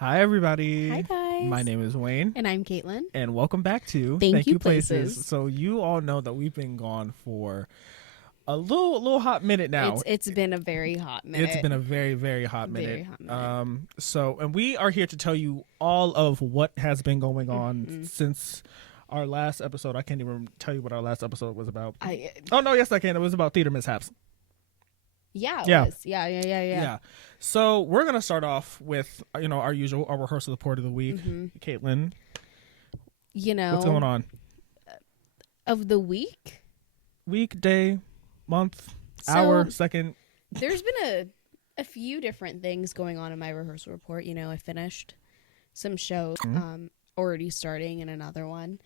Hi, everybody. Hi, guys. My name is Wayne. And I'm Caitlyn. And welcome back to Thank You Places. So you all know that we've been gone for a little hot minute now. It's been a very hot minute. It's been a very, very hot minute. Very hot minute. And we are here to tell you all of what has been going on since our last episode. I can't even tell you what our last episode was about. Oh, no, yes, I can. It was about theater mishaps. Yeah, it was. Yeah. So we're going to start off with, our rehearsal report of the week. Caitlyn, what's going on? Of the week? Week, day, month, hour, second. There's been a few different things going on in my rehearsal report. I finished some shows, already starting in another one.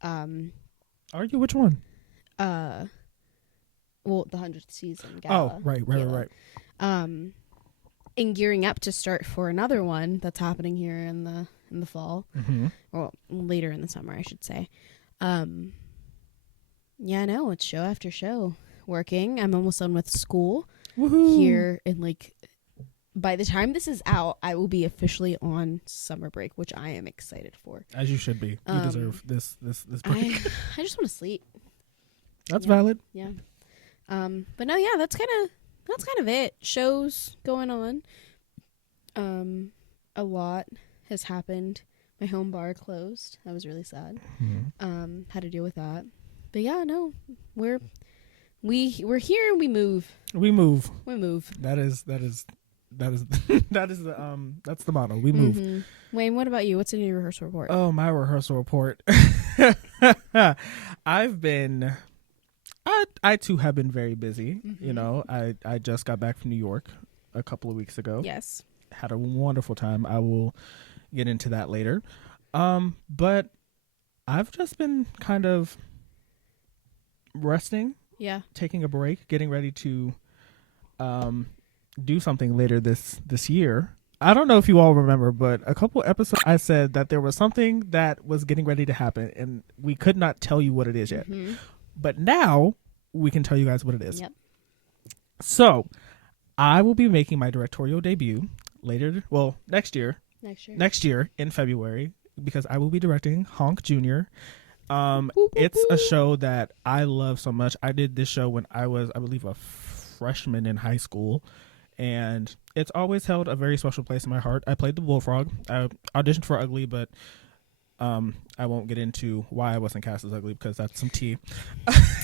Are you? Which one? Well, the 100th season gala. Oh, right. And gearing up to start for another one that's happening here in the fall. Well, later in the summer, I should say. It's show after show. Working. I'm almost done with school. Woohoo. Here in by the time this is out, I will be officially on summer break, which I am excited for. As you should be. You deserve this break. I just want to sleep. That's valid. Yeah. But no, that's kind of it. Shows going on. A lot has happened. My home bar closed. That was really sad. Had to deal with that. But yeah, no, we're here and we move. We move. That is that's the motto. We move. Wayne, what about you? What's in your rehearsal report? Oh, my rehearsal report. I too have been very busy. I just got back from New York a couple of weeks ago. Yes. Had a wonderful time. I will get into that later. But I've just been kind of resting. Yeah. Taking a break, getting ready to do something later this year. I don't know if you all remember, but a couple episodes I said that there was something that was getting ready to happen and we could not tell you what it is yet. But now we can tell you guys what it is. Yep. So I will be making my directorial debut next year. Next year in February, because I will be directing Honk Jr. It's a show that I love so much. I did this show when I was, I believe, a freshman in high school, and it's always held a very special place in my heart. I played the Bullfrog. I auditioned for Ugly, but I won't get into why I wasn't cast as Ugly because that's some tea.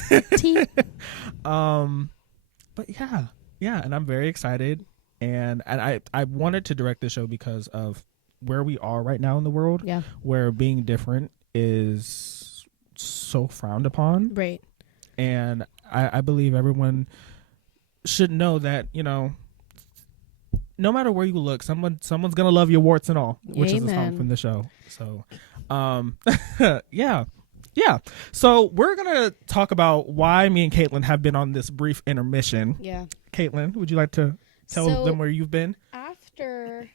But yeah, and I'm very excited, and I wanted to direct this show because of where we are right now in the world, where being different is so frowned upon, right? And I believe everyone should know that no matter where you look, someone's gonna love your warts and all, which is a song from the show. So yeah. So we're gonna talk about why me and Caitlyn have been on this brief intermission. Yeah. Caitlyn, would you like to tell them where you've been? After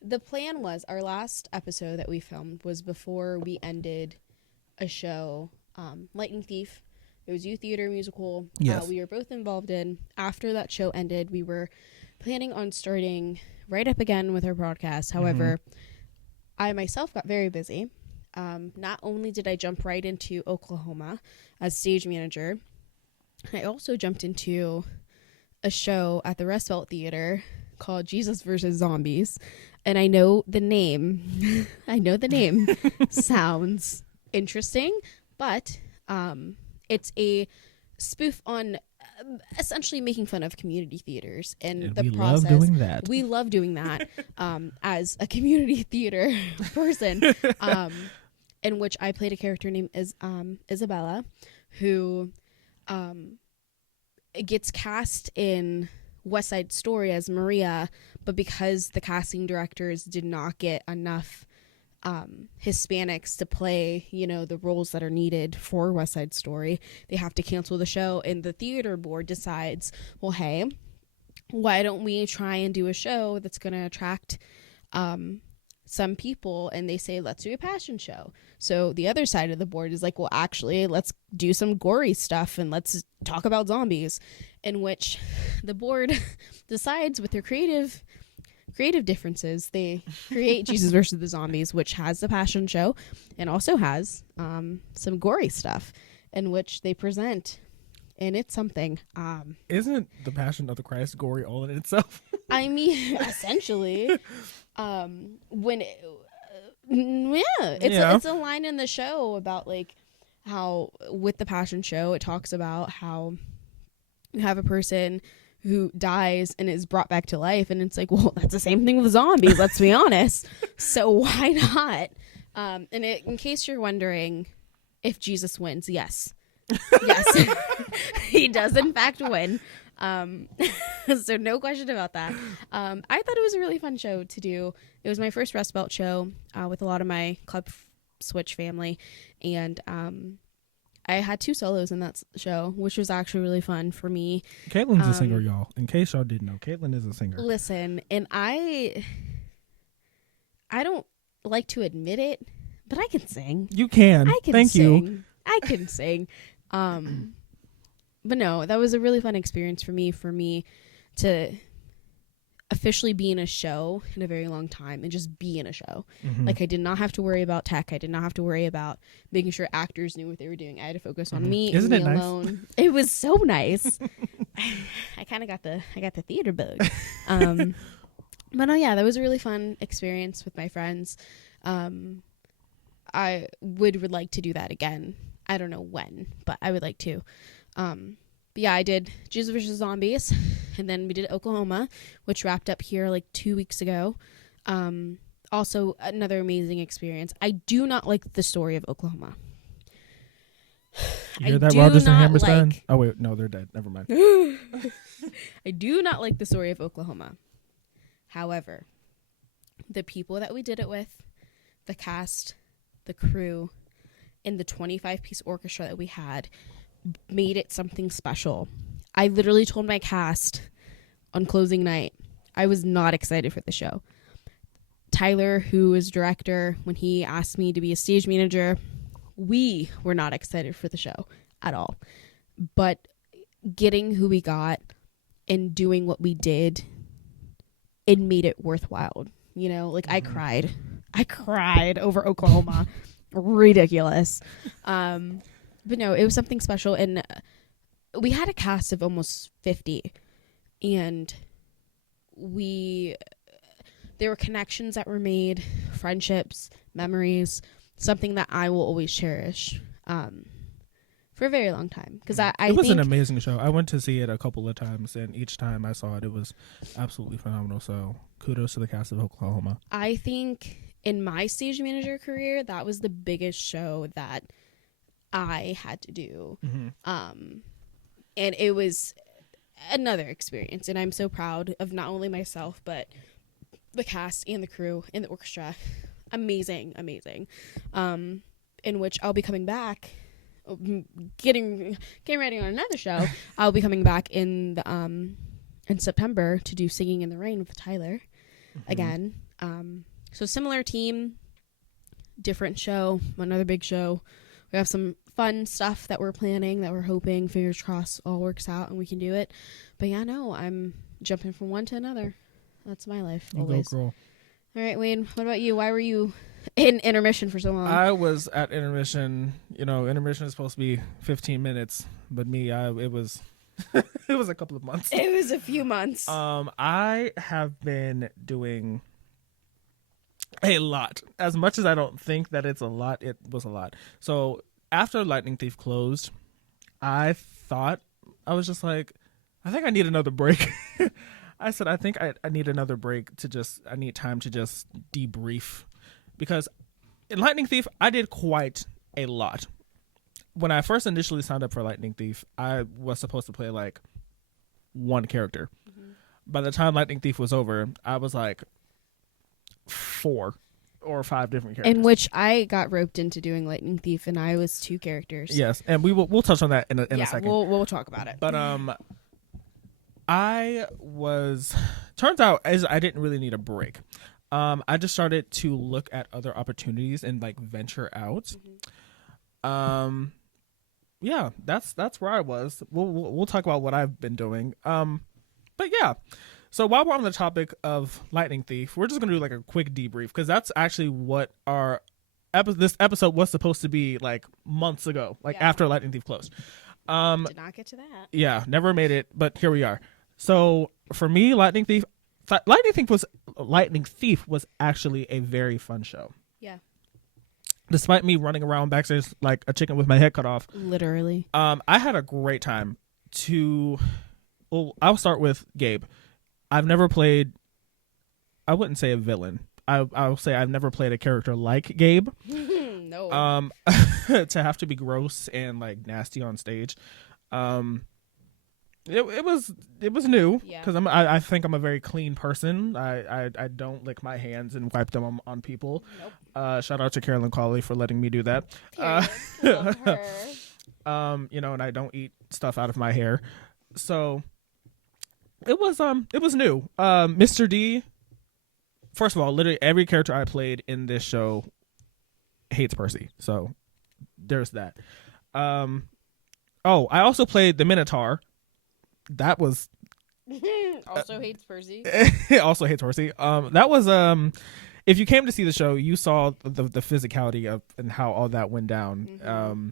the plan was, our last episode that we filmed was before we ended a show, Lightning Thief. It was youth theater musical. Yes. We were both involved in. After that show ended, we were planning on starting right up again with our broadcast. However, I myself got very busy. Not only did I jump right into Oklahoma as stage manager, I also jumped into a show at the Roosevelt Theater called Jesus versus Zombies. And I know the name. Sounds interesting, but it's a spoof on essentially making fun of community theaters and the process. We love doing that as a community theater person, in which I played a character named Isabella, who gets cast in West Side Story as Maria, but because the casting directors did not get enough Hispanics to play, the roles that are needed for West Side Story, they have to cancel the show, and the theater board decides, well, hey, why don't we try and do a show that's going to attract some people? And they say, let's do a passion show. So the other side of the board is like, well, actually, let's do some gory stuff and let's talk about zombies, in which the board decides with their creative creative differences. They create Jesus versus the Zombies, which has the Passion Show and also has some gory stuff in which they present. And it's something. Isn't the Passion of the Christ gory all in itself? I mean, essentially, it's a line in the show about like how with the Passion Show, it talks about how you have a person who dies and is brought back to life, and it's like, well, that's the same thing with zombies. Let's be honest. So why not? In case you're wondering if Jesus wins, yes. Yes, he does in fact win. So no question about that. I thought it was a really fun show to do. It was my first Rust Belt show with a lot of my Club Switch family, and I had 2 solos in that show, which was actually really fun for me. Caitlyn's a singer, y'all. In case y'all didn't know, Caitlyn is a singer. Listen, and I don't like to admit it, but I can sing. You can. Thank you. I can sing. But no, that was a really fun experience for me to officially be in a show in a very long time and just be in a show. Mm-hmm. Like I did not have to worry about tech. I did not have to worry about making sure actors knew what they were doing. I had to focus on me. Isn't and it me nice? Alone. It was so nice. I kind of got the theater bug. But no, yeah, that was a really fun experience with my friends. I would like to do that again. I don't know when, but I would like to. But yeah, I did Jesus vs. Zombies, and then we did Oklahoma, which wrapped up here like 2 weeks ago. Also, another amazing experience. I do not like the story of Oklahoma. You hear that, Rodgers and Hammerstein? Oh, wait, no, they're dead. Never mind. I do not like the story of Oklahoma. However, the people that we did it with, the cast, the crew, and the 25-piece orchestra that we had made it something special. I literally told my cast on closing night I was not excited for the show. Tyler, who is director, when he asked me to be a stage manager, we were not excited for the show at all. But getting who we got and doing what we did, it made it worthwhile. You know, like I cried over Oklahoma. Ridiculous. But no, it was something special, and we had a cast of almost 50, and there were connections that were made, friendships, memories, something that I will always cherish for a very long time. Because it was an amazing show. I went to see it a couple of times, and each time I saw it, it was absolutely phenomenal. So kudos to the cast of Oklahoma. I think in my stage manager career, that was the biggest show that I had to do. Mm-hmm. And it was another experience, and I'm so proud of not only myself but the cast and the crew and the orchestra. Amazing. In which I'll be coming back, getting ready on another show. I'll be coming back in September to do Singing in the Rain with Tyler again. So similar team, different show, another big show. We have some fun stuff that we're planning, that we're hoping, fingers crossed, all works out and we can do it. But yeah, no, I'm jumping from one to another. That's my life, always. Go, girl. All right, Wayne, what about you? Why were you in intermission for so long? I was at intermission. You know, intermission is supposed to be 15 minutes, but it was it was a couple of months. It was a few months. I have been doing a lot. As much as I don't think that it's a lot, it was a lot. So after Lightning Thief closed, I was just like, I think I need another break. I said, I think I need another break I need time to just debrief. Because in Lightning Thief, I did quite a lot. When I first initially signed up for Lightning Thief, I was supposed to play like one character. Mm-hmm. By the time Lightning Thief was over, I was like 4 or 5 different characters. In which I got roped into doing Lightning Thief, and I was 2 characters. Yes, and we'll touch on that in a second. We'll talk about it. But turns out as I didn't really need a break. I just started to look at other opportunities and like venture out. Mm-hmm. Yeah, that's where I was. We'll talk about what I've been doing. But yeah, So while we're on the topic of Lightning Thief, we're just gonna do like a quick debrief because that's actually what our this episode was supposed to be like months ago, like after Lightning Thief closed. Did not get to that. Yeah, never made it, but here we are. So for me, Lightning Thief was actually a very fun show. Yeah. Despite me running around backstage like a chicken with my head cut off. Literally. I had a great time. I'll start with Gabe. I've never played, I wouldn't say a villain. I'll say I've never played a character like Gabe. No. To have to be gross and like nasty on stage. It was new because I think I'm a very clean person. I don't lick my hands and wipe them on people. Nope. Shout out to Carolyn Colley for letting me do that. Love her. And I don't eat stuff out of my hair. So it was new. Mr. D, first of all, literally every character I played in this show hates Percy. So there's that. I also played the Minotaur. That was also hates Percy. Also hates Percy. That was if you came to see the show, you saw the physicality of and how all that went down. Mm-hmm.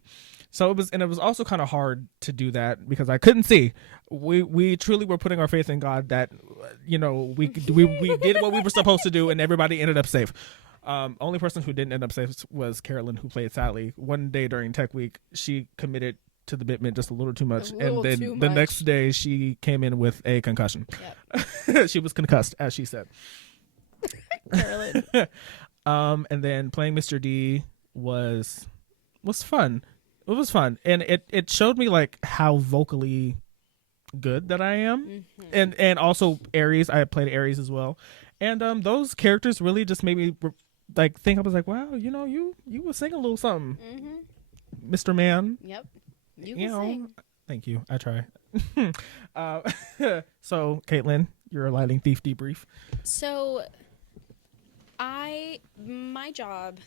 So it was also kind of hard to do that because I couldn't see. We truly were putting our faith in God that we did what we were supposed to do and everybody ended up safe. Only person who didn't end up safe was Carolyn, who played Sally. One day during Tech Week, she committed to the Bitmint just a little too much, and then the next day she came in with a concussion. Yep. She was concussed, as she said. Carolyn. And then playing Mr. D was fun. It was fun, and it showed me like how vocally good that I am, and also Aries. I played Aries as well, and those characters really just made me like think. I was like, wow, you would sing a little something, Mr. Man. Yep. You can sing. Thank you. I try. So, Caitlyn, your Lightning Thief debrief. So, my job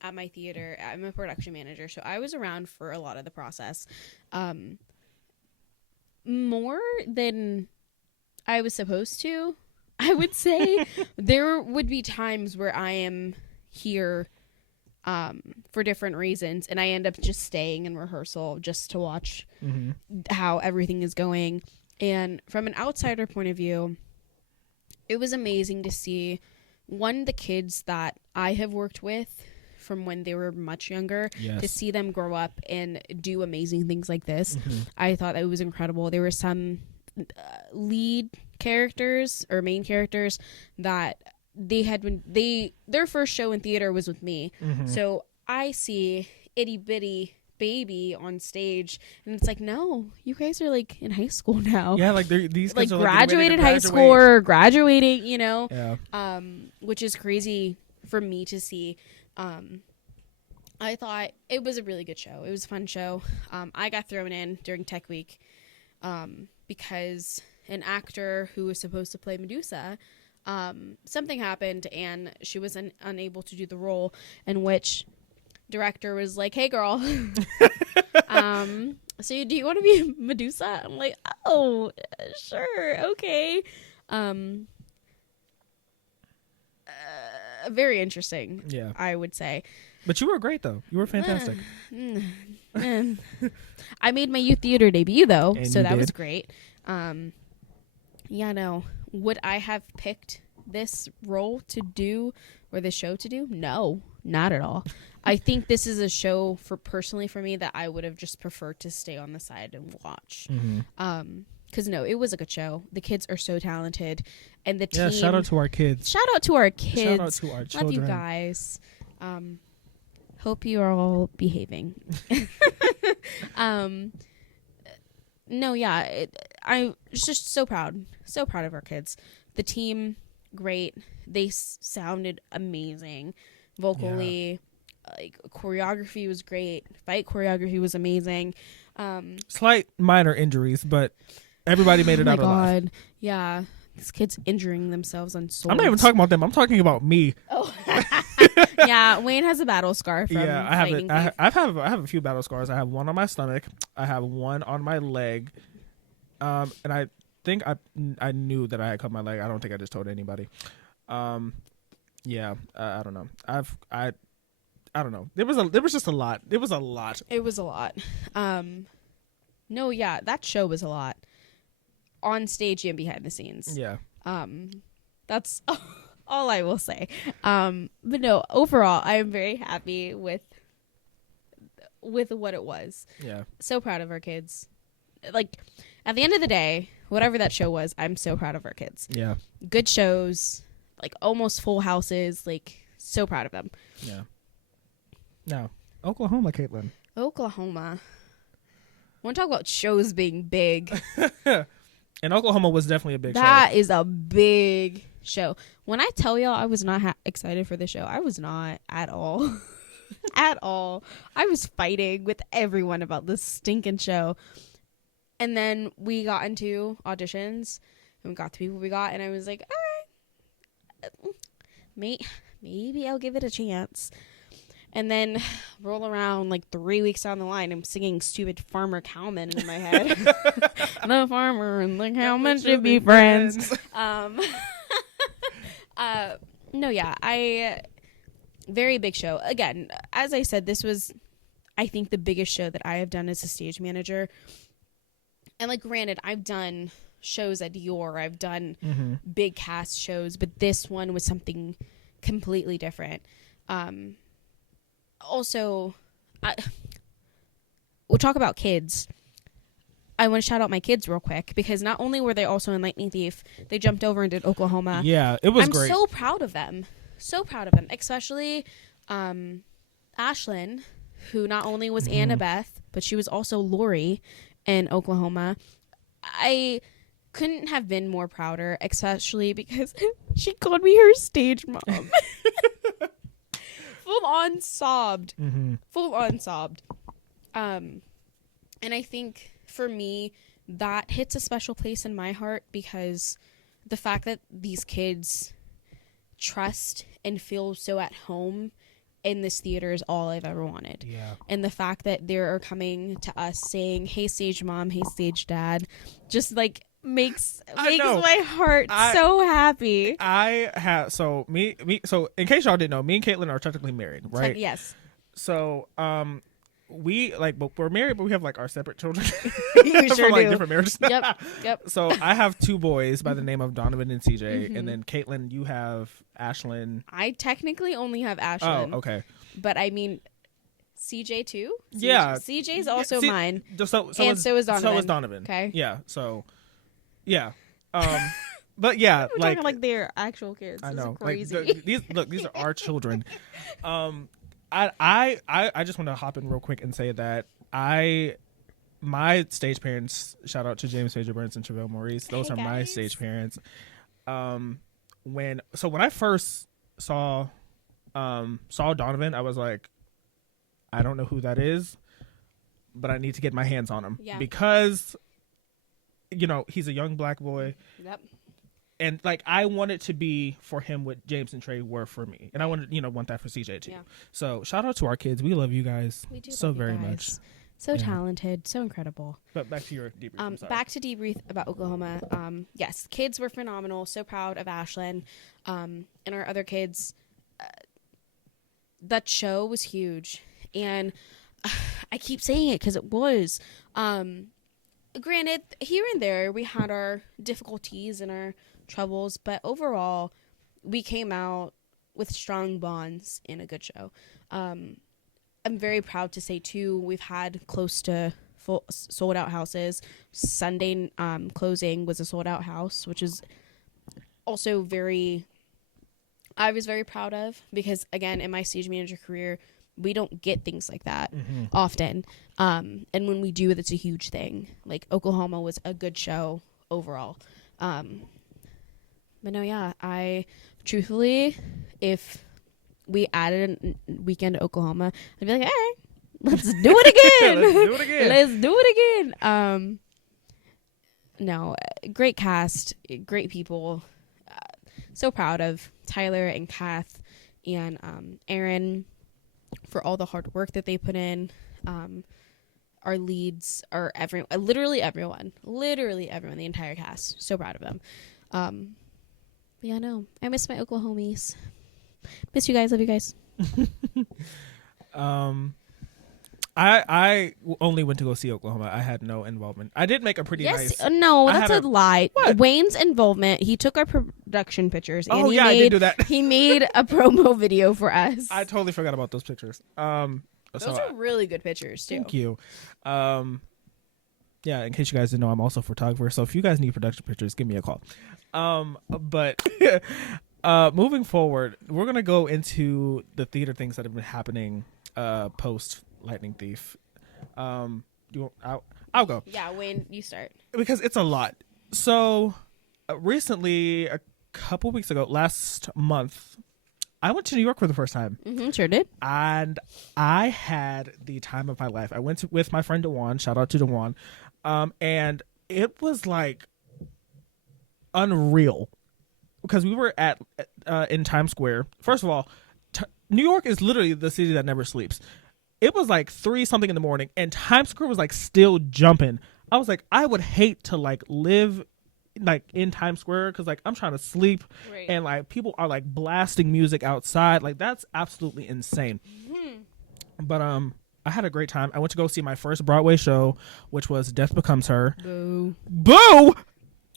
at my theater, I'm a production manager, so I was around for a lot of the process. More than I was supposed to, I would say. There would be times where I am here for different reasons, and I end up just staying in rehearsal just to watch how everything is going. And from an outsider point of view, it was amazing to see the kids that I have worked with from when they were much younger, to see them grow up and do amazing things like this. I thought that it was incredible. There were some lead characters or main characters that their first show in theater was with me. So I see itty bitty baby on stage and it's like, no, you guys are like in high school now. Yeah, like these kids like are graduated high school or graduating, which is crazy for me to see. I thought it was a really good show. It was a fun show. I got thrown in during Tech Week because an actor who was supposed to play Medusa, something happened and she was unable to do the role, in which director was like, hey girl, so do you want to be Medusa? I'm like, oh, sure, okay. Very interesting, I would say. But you were great, though. You were fantastic. I made my youth theater debut, though, and so that was great. Would I have picked this role to do or this show to do? No, not at all. I think this is a show personally for me that I would have just preferred to stay on the side and watch. Because no, it was a good show. The kids are so talented, and the team. Yeah, shout out to our kids. Shout out to our kids. Shout out to our children. Love you guys. Hope you are all behaving. I was just so proud of our kids. The team, great. They sounded amazing vocally. Like choreography was great. Fight choreography was amazing. Slight minor injuries, but everybody made it out alive. Yeah, these kids injuring themselves on swords. I'm not even talking about them. I'm talking about me. Oh. Yeah, Wayne has a battle scar from I have it. I have a few battle scars. I have one on my stomach. I have one on my leg. And think I knew that I had cut my leg. I don't think I just told anybody. Yeah, I don't know. I don't know. There was just a lot. It was a lot. It was a lot. No, yeah, that show was a lot. On stage and behind the scenes. Yeah. That's all I will say. But no, overall, I am very happy with what it was. Yeah. So proud of our kids. Like, at the end of the day, whatever that show was, I'm so proud of our kids. Yeah. Good shows, like almost full houses, like so proud of them. Yeah. Now, Oklahoma, Caitlyn. Oklahoma. Want to talk about shows being big? And Oklahoma was definitely a big show. That is a big show. When I tell y'all I was not excited for the show, I was not at all. At all. I was fighting with everyone about this stinking show. And then we got into auditions and we got the people we got, and I was like, all right, maybe I'll give it a chance. And then roll around like 3 weeks down the line, I'm singing stupid Farmer Cowman in my head. The farmer and the cowman should be friends. No, yeah, very big show. Again, as I said, this was, I think, the biggest show that I have done as a stage manager. And like, granted, I've done shows at Dior, I've done big cast shows, but this one was something completely different. Also, we'll talk about kids. I want to shout out my kids real quick, because not only were they also in Lightning Thief, they jumped over and did Oklahoma. Yeah, it was great. I'm so proud of them. So proud of them. Especially Ashlyn, who not only was Annabeth, but she was also Lori in Oklahoma. I couldn't have been more prouder, especially because she called me her stage mom. Full on sobbed. Full on sobbed. And I think for me, that hits a special place in my heart, because the fact that these kids trust and feel so at home in this theater is all I've ever wanted. Yeah. And the fact that they are coming to us saying, "Hey, stage mom, hey, stage dad," just like makes my heart so happy. So in case y'all didn't know, me and Caitlyn are technically married, right? Yes. So we we're married, but we have like our separate children. You sure from, like, do. different marriages. Yep. So I have 2 boys by the name of Donovan and CJ, and then Caitlyn, you have Ashlyn. I technically only have Ashlyn. Oh, okay. But I mean, CJ too? Yeah. CJ's also mine. So and so is Donovan. So is Donovan. Okay. Yeah. So, yeah. But yeah, we're talking like they're actual kids. I know. Crazy. Like, these are our children. I just want to hop in real quick and say that my stage parents, shout out to James Major Burns and Travell Maurice. Those are my stage parents. When I first saw Donovan, I was like, I don't know who that is, but I need to get my hands on him because, he's a young black boy. Yep. And like, I want it to be for him what James and Trey were for me, and I want that for CJ too. Yeah. So shout out to our kids. We love you guys. We do so love you very guys. much. So talented, so incredible. But back to your debrief. Back to debrief about Oklahoma. Yes, kids were phenomenal. So proud of Ashlyn, and our other kids. That show was huge, and I keep saying it because it was. Granted, here and there we had our difficulties and our troubles, but overall, we came out with strong bonds in a good show. I'm very proud to say too, we've had close to full sold out houses. Sunday closing was a sold out house, which is also I was very proud of, because again, in my stage manager career, we don't get things like that often. And when we do, that's a huge thing. Like, Oklahoma was a good show overall. But no, yeah, I truthfully, if we added a weekend to Oklahoma, I'd be like, hey, let's do it again. Let's do it again. No, great cast, great people. So proud of Tyler and Kath and Aaron for all the hard work that they put in. our leads are literally everyone, the entire cast. So proud of them. But yeah, no, I miss my Oklahomies. Miss you guys. Love you guys. I only went to go see Oklahoma. I had no involvement. I did make a pretty nice. No, that's a lie. What? Wayne's involvement. He took our production pictures. And I did do that. He made a promo video for us. I totally forgot about those pictures. Those are really good pictures too. Thank you. Yeah, in case you guys didn't know, I'm also a photographer. So if you guys need production pictures, give me a call. But moving forward, we're gonna go into the theater things that have been happening post Lightning Thief. I'll go. Yeah, Wayne, you start. Because it's a lot. So recently, a couple weeks ago, last month, I went to New York for the first time. Mm-hmm, sure did. And I had the time of my life. I went with my friend Dewan. Shout out to Dewan. And it was like unreal because we were in Times Square. First of all, New York is literally the city that never sleeps. It was like 3-something in the morning and Times Square was like still jumping. I was like, I would hate to like live like in Times Square because like I'm trying to sleep, right. And like people are like blasting music outside. Like that's absolutely insane. Mm-hmm. But I had a great time. I went to go see my first Broadway show, which was Death Becomes Her. Boo. Boo!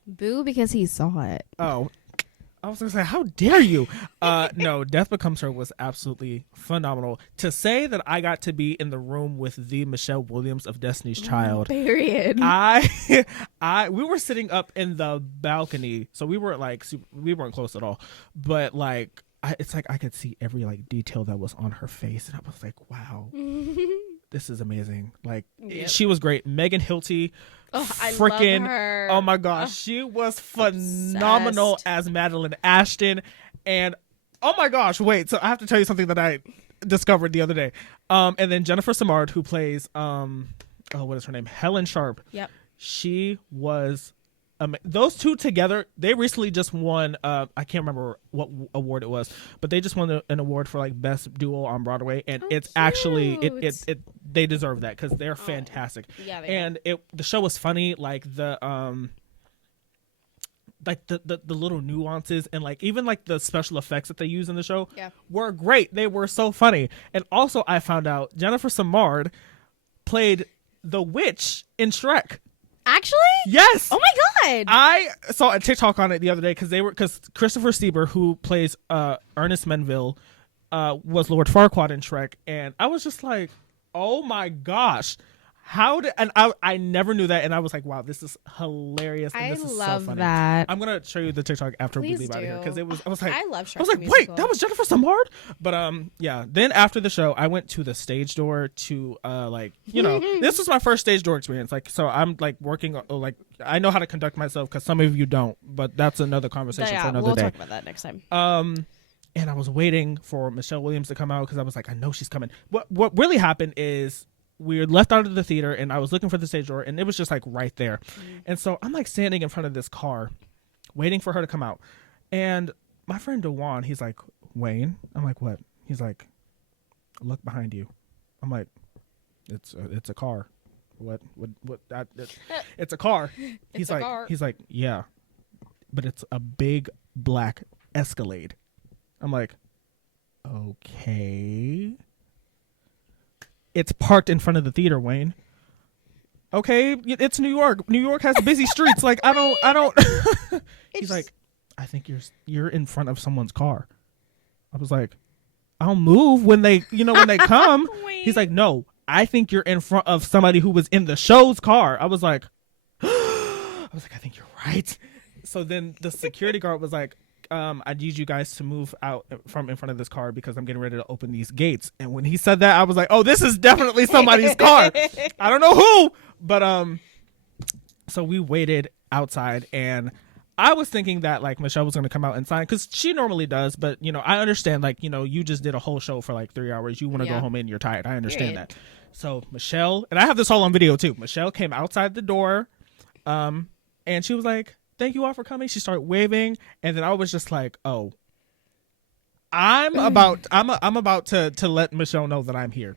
Boo because he saw it. Oh. I was going to say, how dare you? No, Death Becomes Her was absolutely phenomenal. To say that I got to be in the room with the Michelle Williams of Destiny's Child. Period. We were sitting up in the balcony, so we weren't like, we weren't close at all. But like, it's like I could see every like detail that was on her face, and I was like, wow, this is amazing. Like, yep. She was great. Megan Hilty. Oh, I love her. Oh my gosh, she was phenomenal obsessed. As Madeline Ashton, and oh my gosh, wait. So I have to tell you something that I discovered the other day. And then Jennifer Samard, who plays what is her name? Helen Sharp. Yep. She was. Those two together, they recently just won. I can't remember what award it was, but they just won an award for like best duo on Broadway, and it's cute. Actually it they deserve that because they're fantastic. Yeah, and the show was funny, like the little nuances and like even like the special effects that they use in the show were great. They were so funny, and also I found out Jennifer Samard played the witch in Shrek. Actually? Yes. Oh my god. I saw a TikTok on it the other day because Christopher Sieber, who plays Ernest Menville, was Lord Farquaad in Shrek, and I was just like, oh my gosh. I never knew that, and I was like, wow, this is hilarious. And this is love so funny. that. I'm gonna show you the TikTok after we leave out of here because I was like, I love Shrek. I was like, wait, that was Jennifer Samard? But yeah. Then after the show, I went to the stage door to this was my first stage door experience. Like, so I'm like working like I know how to conduct myself because some of you don't, but that's another conversation for another day. We'll talk about that next time. And I was waiting for Michelle Williams to come out because I was like, I know she's coming. What really happened is, we were left out of the theater and I was looking for the stage door and it was just like right there. And so I'm like standing in front of this car waiting for her to come out. And my friend Dewan, he's like, Wayne? I'm like, what? He's like, look behind you. I'm like, it's a car. What it's a car. He's like, yeah, but it's a big black Escalade. I'm like, okay. It's parked in front of the theater, Wayne. Okay, it's New York. New York has busy streets. Like I don't. He's like, I think you're in front of someone's car. I was like, I'll move when they come. He's like, no, I think you're in front of somebody who was in the show's car. I was like, I think you're right. So then the security guard was like, I need you guys to move out from in front of this car because I'm getting ready to open these gates. And when he said that, I was like, oh, this is definitely somebody's car. I don't know who, but so we waited outside and I was thinking that like Michelle was going to come out and sign because she normally does, but I understand, like, you just did a whole show for like 3 hours. You want to go home and you're tired. I understand that. So Michelle, and I have this all on video too. Michelle came outside the door and she was like, thank you all for coming. She started waving, and then I was just like, "Oh, I'm about to let Michelle know that I'm here."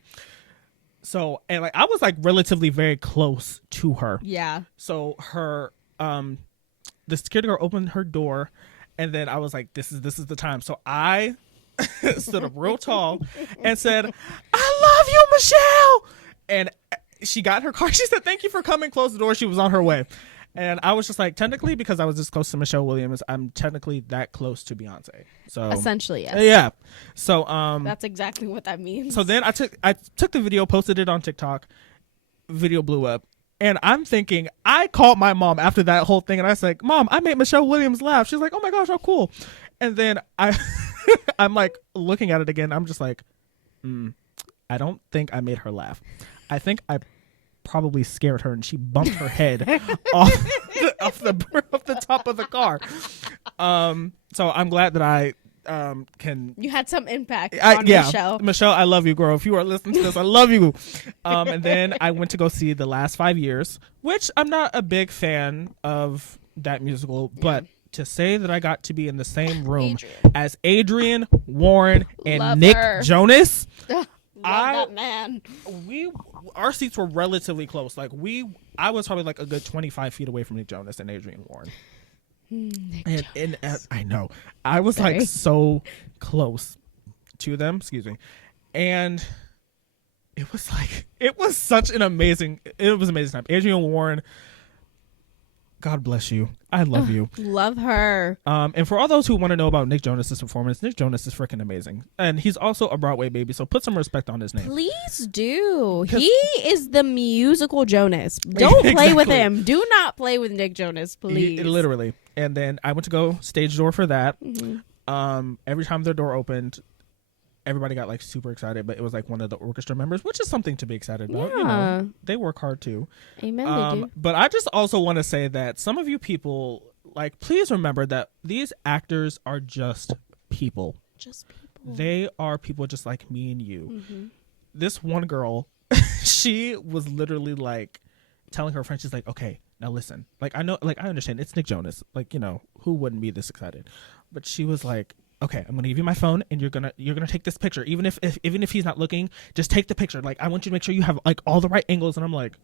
So, and like I was like relatively very close to her. Yeah. So her the security guard opened her door, and then I was like, this is the time. So I stood up real tall and said, I love you, Michelle. And she got in her car. She said, thank you for coming. Closed the door. She was on her way. And I was just like, technically, because I was this close to Michelle Williams, I'm technically that close to Beyonce. So essentially, yes. Yeah. So that's exactly what that means. So then I took the video, posted it on TikTok. Video blew up. And I'm thinking, I called my mom after that whole thing, and I was like, Mom, I made Michelle Williams laugh. She's like, oh my gosh, how cool. And then I'm like looking at it again. I'm just like, I don't think I made her laugh. I think I probably scared her, and she bumped her head off the top of the car. So I'm glad that I can. You had some impact on Michelle. Michelle, I love you, girl. If you are listening to this, I love you. And then I went to go see The Last 5 Years, which I'm not a big fan of that musical, but to say that I got to be in the same room as Adrian, Warren, and love Nick her. Jonas. Love that man. Our seats were relatively close. Like I was probably like a good 25 feet away from Nick Jonas and Adrian Warren. And I know I was like so close to them. Excuse me, and it was such an amazing. It was an amazing time. Adrian Warren, God bless you. I love you. Love her. And for all those who want to know about Nick Jonas's performance, Nick Jonas is freaking amazing. And he's also a Broadway baby, so put some respect on his name. Please do. He is the musical Jonas. Don't play with him. Do not play with Nick Jonas, please. Literally. And then I went to go stage door for that. Every time their door opened, everybody got like super excited, but it was like one of the orchestra members, which is something to be excited about. Yeah. You know, they work hard too. Amen. They do. But I just also want to say that some of you people, like, please remember that these actors are just people. Just people. They are people just like me and you. This one girl, she was literally like telling her friend, she's like, okay, now listen, like I know, like I understand it's Nick Jonas, like, you know, who wouldn't be this excited? But she was like, okay, I'm gonna give you my phone, and you're gonna take this picture, even if he's not looking, just take the picture. Like, I want you to make sure you have like all the right angles. And I'm like,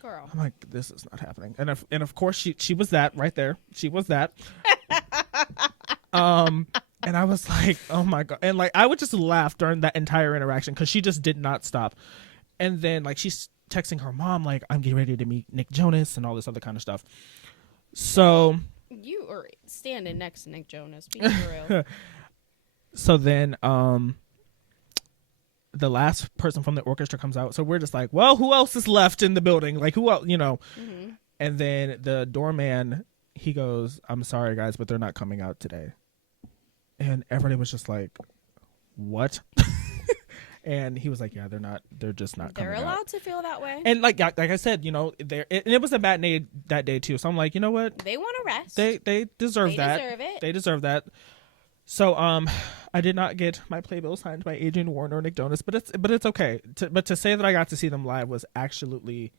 girl, I'm like, this is not happening. And of course she was that right there. She was that. And I was like, oh my God. And like I would just laugh during that entire interaction because she just did not stop. And then like she's texting her mom like, I'm getting ready to meet Nick Jonas and all this other kind of stuff. So you are standing next to Nick Jonas. Be for real. So then the last person from the orchestra comes out. So we're just like, well, who else is left in the building? Like, who else, you know? And then the doorman, he goes, I'm sorry, guys, but they're not coming out today. And everybody was just like, what? And he was like, yeah, they're just not coming out. They're allowed to feel that way. And like I said, you know, and it was a bad day that day too. So I'm like, you know what? They want to rest. They deserve that. They deserve it. They deserve that. So I did not get my playbill signed by Adrian Warren or Nick Jonas, but it's okay. But to say that I got to see them live was absolutely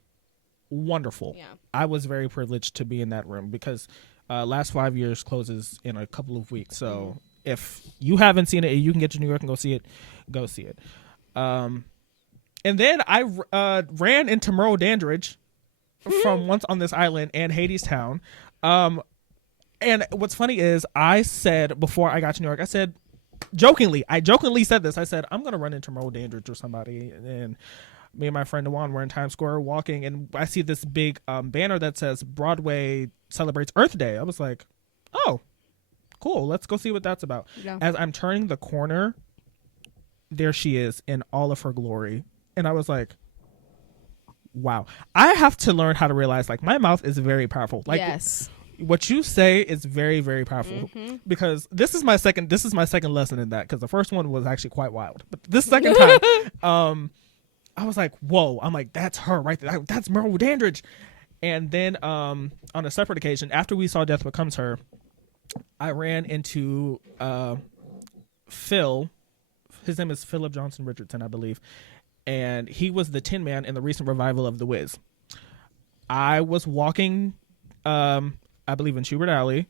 wonderful. Yeah. I was very privileged to be in that room because Last 5 Years closes in a couple of weeks. So if you haven't seen it, you can get to New York and go see it. Go see it. And then I ran into Merle Dandridge from Once on This Island and Hadestown. And what's funny is I said before I got to New York, I said jokingly said this. I said, I'm going to run into Merle Dandridge or somebody. And me and my friend Dewan were in Times Square walking, and I see this big banner that says Broadway celebrates Earth Day. I was like, oh, cool. Let's go see what that's about. Yeah. As I'm turning the corner, there she is in all of her glory. And I was like, wow. I have to learn how to realize, like, my mouth is very powerful. Like, yes. What you say is very, very powerful because this is my second lesson in that, because the first one was actually quite wild, but this second time, I was like, whoa, I'm like, that's her right there. That's Merle Dandridge. And then, on a separate occasion, after we saw Death Becomes Her, I ran into, Phil. His name is Philip Johnson Richardson, I believe. And he was the Tin Man in the recent revival of The Wiz. I was walking, I believe in Schubert Alley,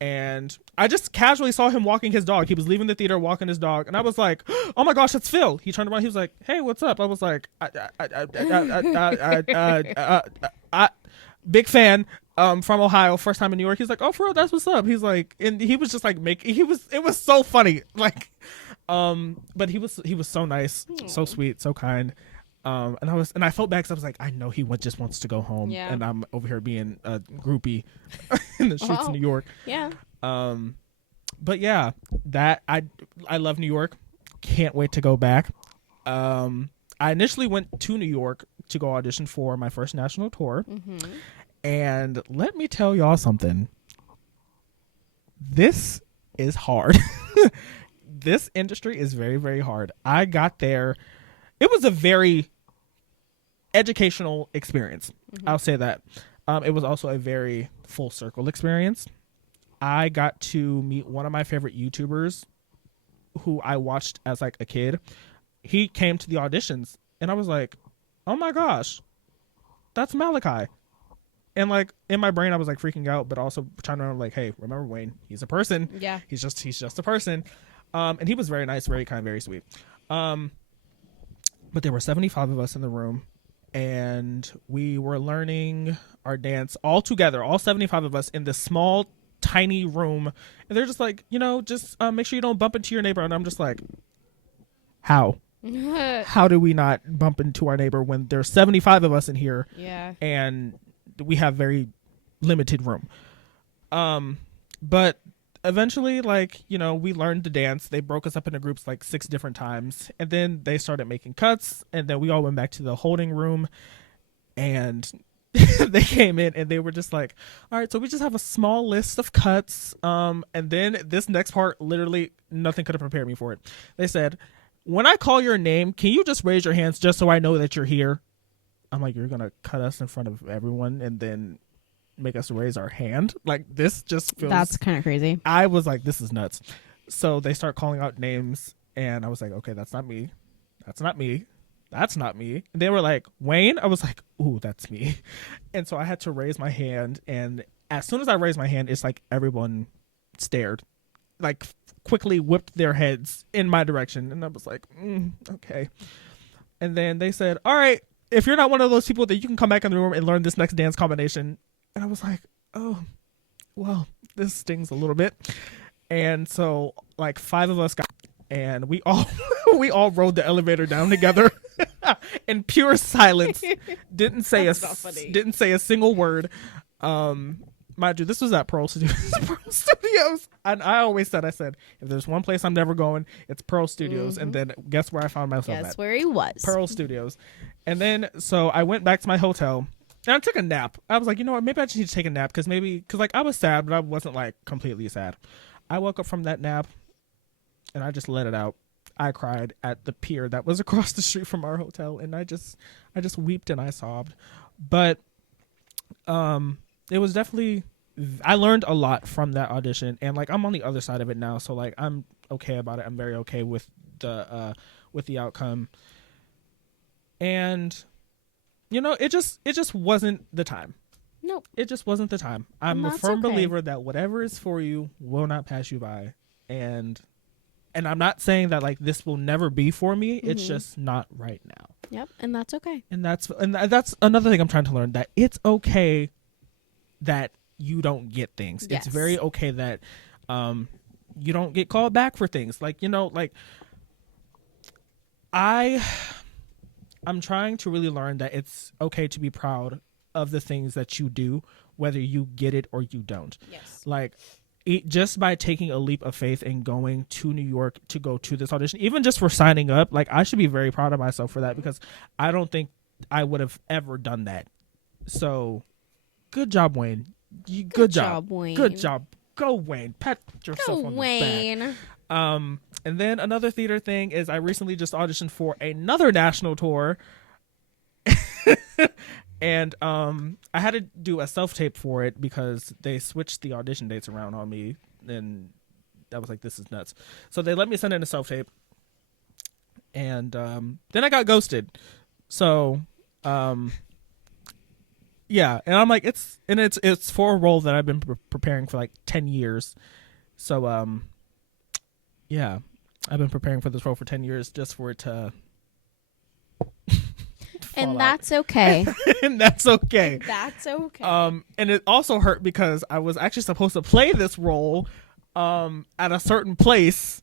And I just casually saw him walking his dog. He was leaving the theater walking his dog, and I was like, "Oh my gosh, that's Phil!" He turned around. He was like, "Hey, what's up?" I was like, "I big fan from Ohio, first time in New York." He's like, "Oh, for real, that's what's up." He's like, and he was just like it was so funny, like, but he was so nice, so sweet, so kind. And I felt bad because I was like, I know he just wants to go home, and I'm over here being a groupie in the streets of New York. Yeah. But yeah, that I love New York. Can't wait to go back. I initially went to New York to go audition for my first national tour, and let me tell y'all something. This is hard. This industry is very, very hard. I got there. It was a very educational experience. I'll say that. It was also a very full circle experience. I got to meet one of my favorite YouTubers who I watched as like a kid. He came to the auditions and I was like, oh my gosh, that's Malachi. And like in my brain, I was like freaking out, but also trying to remember like, hey, remember Wayne, he's a person. Yeah. He's just a person. And he was very nice, very kind, very sweet. But there were 75 of us in the room, and we were learning our dance all together, all 75 of us in this small, tiny room. And they're just like, just make sure you don't bump into your neighbor. And I'm just like, how? How do we not bump into our neighbor when there's 75 of us in here? Yeah. And we have very limited room. But eventually, like, we learned to dance. They broke us up into groups like 6 different times, and then they started making cuts, and then we all went back to the holding room, and they came in and they were just like, all right, so we just have a small list of cuts, and then this next part, literally nothing could have prepared me for it. They said, when I call your name, can you just raise your hands just so I know that you're here? I'm like, you're gonna cut us in front of everyone and then make us raise our hand? Like, this just feels... That's kind of crazy. I was like, this is nuts. So they start calling out names, and I was like, okay, that's not me. That's not me. That's not me. And they were like, Wayne? I was like, ooh, that's me. And so I had to raise my hand, and as soon as I raised my hand, it's like everyone stared, like quickly whipped their heads in my direction. And I was like, okay. And then they said, all right, if you're not one of those people, that you can come back in the room and learn this next dance combination. And I was like, oh, well, this stings a little bit. And so like 5 of us got, and we all rode the elevator down together in pure silence. Didn't say a single word. Mind you, this was at Pearl Studios. And I said, if there's one place I'm never going, it's Pearl Studios. And then guess where I found myself at? Guess where he was. Pearl Studios. And then, so I went back to my hotel. And I took a nap. I was like, you know what? Maybe I just need to take a nap because like I was sad, but I wasn't like completely sad. I woke up from that nap and I just let it out. I cried at the pier that was across the street from our hotel, and I just wept and I sobbed. But it was definitely, I learned a lot from that audition, and like I'm on the other side of it now, so like I'm okay about it. I'm very okay with the outcome. And it just wasn't the time. Nope. It just wasn't the time. I'm a firm believer that whatever is for you will not pass you by. And I'm not saying that like this will never be for me. It's just not right now. Yep. And that's okay. And that's another thing I'm trying to learn, that it's okay that you don't get things. Yes. It's very okay that you don't get called back for things. Like, like I'm trying to really learn that it's okay to be proud of the things that you do, whether you get it or you don't. Yes. Like, just by taking a leap of faith and going to New York to go to this audition, even just for signing up, like I should be very proud of myself for that, because I don't think I would have ever done that. So, good job, Wayne. Good job, Wayne. Good job. Go, Wayne. Pat yourself on the back. And then another theater thing is I recently just auditioned for another national tour. And I had to do a self-tape for it because they switched the audition dates around on me, and I was like, this is nuts. So they let me send in a self-tape, and then I got ghosted. So Yeah, and I'm like, it's for a role that I've been preparing for like 10 years. So yeah, I've been preparing for this role for 10 years just for it to and that's okay. And that's okay. That's okay. And it also hurt because I was actually supposed to play this role at a certain place,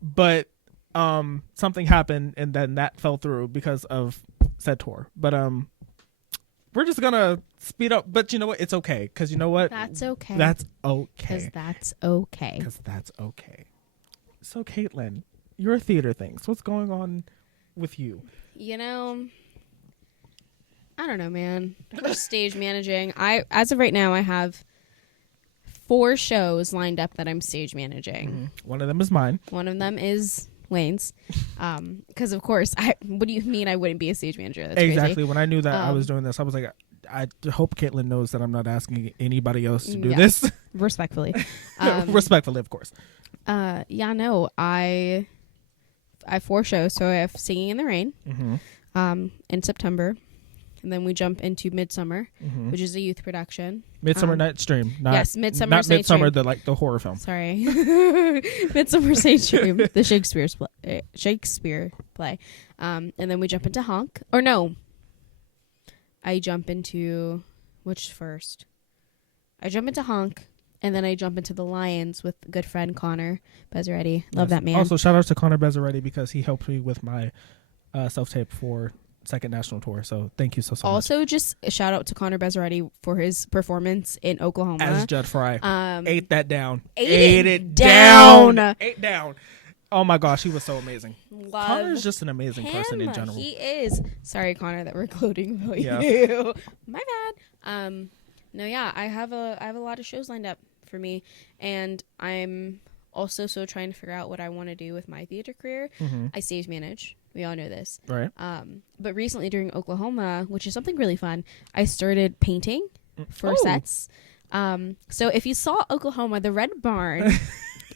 but something happened and then that fell through because of said tour. But we're just gonna speed up. But you know what? It's okay, because you know what? That's okay. That's okay. Because that's okay. Because that's okay. So Caitlyn, your theater things. What's going on with you? You know, I don't know, man. We're stage managing. As of right now, I have 4 shows lined up that I'm stage managing. Mm-hmm. One of them is mine. One of them is Wayne's. Because of course, what do you mean I wouldn't be a stage manager? That's exactly. crazy. When I knew that I was doing this, I was like, I hope Caitlyn knows that I'm not asking anybody else to do this. Respectfully. Respectfully, of course. Yeah, no, I have 4 shows. So I have Singing in the Rain in September. And then we jump into Midsummer, which is a youth production. Midsummer Night's Dream. Yes, Midsummer Night's Midsummer, the horror film. Sorry. Midsummer Night's Dream, the Shakespeare play. And then we jump into Honk. Or no. I jump into... Which first? I jump into Honk, and then I jump into The Lions with good friend Connor Bezzaretti. Love that man. Also, shout out to Connor Bezzaretti because he helped me with my self-tape for second national tour. So thank you so much. Also, just a shout out to Connor Bezzaretti for his performance in Oklahoma. As Judd Fry. Ate that down. Ate it down. Ate down. Oh my gosh, he was so amazing. Love Connor's just an amazing person in general. He is. Sorry, Connor, that we're gloating about you. My bad. No, yeah, I have a lot of shows lined up for me, and I'm also so trying to figure out what I want to do with my theater career. I stage manage. We all know this. Right. But recently during Oklahoma, which is something really fun, I started painting for sets. So if you saw Oklahoma, the Red Barn